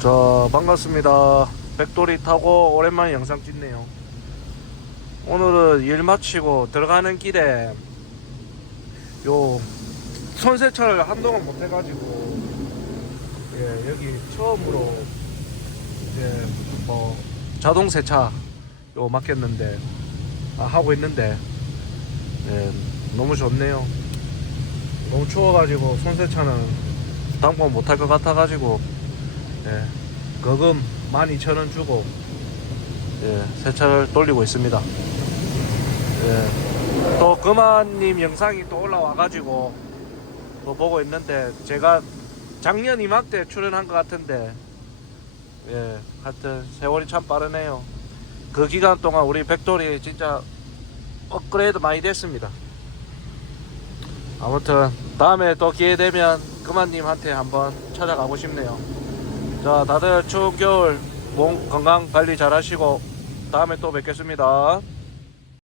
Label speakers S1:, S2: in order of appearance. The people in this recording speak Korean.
S1: 자 반갑습니다. 백돌이 타고 오랜만에 영상 찍네요. 오늘은 일 마치고 들어가는 길에 요 손세차를 한동안 못 해가지고 예 여기 처음으로 이제 뭐 자동 세차 요 맡겼는데 아, 하고 있는데 예 너무 좋네요. 너무 추워가지고 손세차는 당분 못할 것 같아가지고 예, 거금 12,000원 주고 예, 세차를 돌리고 있습니다. 예, 또 금아님 영상이 또 올라와 가지고 또 보고 있는데 제가 작년 이맘때 출연한 것 같은데 예, 하여튼 세월이 참 빠르네요. 그 기간 동안 우리 백돌이 진짜 업그레이드 많이 됐습니다. 아무튼 다음에 또 기회 되면 금아님한테 한번 찾아가고 싶네요. 자, 다들 추운 겨울 몸 건강 관리 잘 하시고 다음에 또 뵙겠습니다.